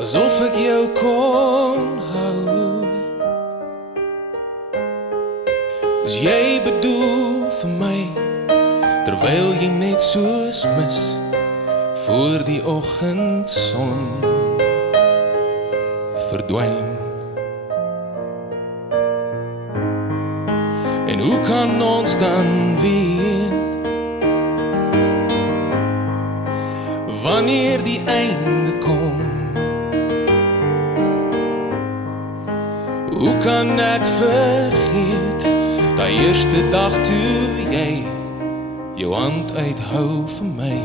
asof ek jou kon hou. Is jy bedoel vir my, terwyl jy net soos mis voor die oggendson verdwyn. En hoe kan ons dan weet wanneer die einde kom? Hoe kan ek vergeet daai eerste dag toe jy jou hand uithou vir my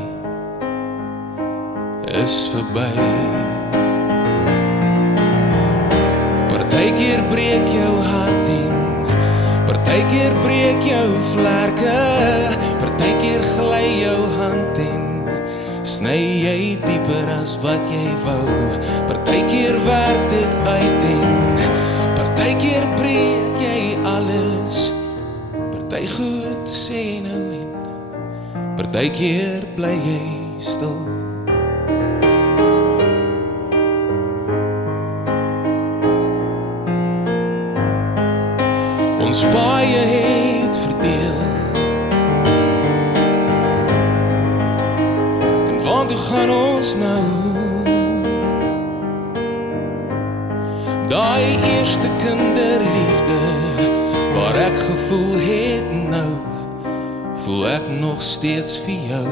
is verby. Partykeer breek jou hart en partykeer breek jou vlerke, partykeer gly jou hand en sny jy dieper as wat jy wou. Partykeer werk dit uit en partykeer breek jy alles. Party goed sê nou en partykeer bly jy stil. Ons paie het verdeel en waartoe gaan ons nou? Daai eerste kinderliefde waar ek gevoel het nou, voel ek nog steeds vir jou,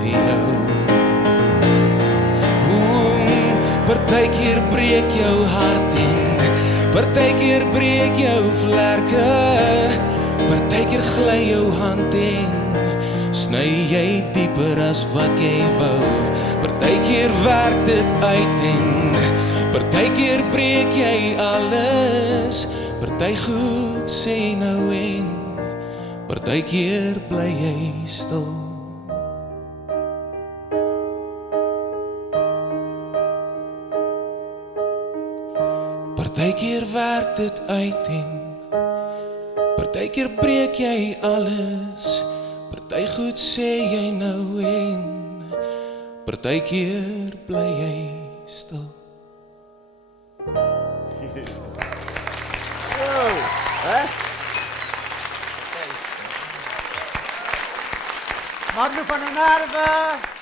vir jou. Partykeer breek jou hart en partykeer breek jou vlerke, partykeer gly jou hand en sny jy dieper as wat jy wou. Partykeer werk dit uit en partykeer breek jy alles. Party goed sê nou en partykeer bly jy stil. Partykeer werk dit uit en partykeer breek jy alles. Party goed sê jy nou en partykeer bly jy stil. Magno van der Merwe.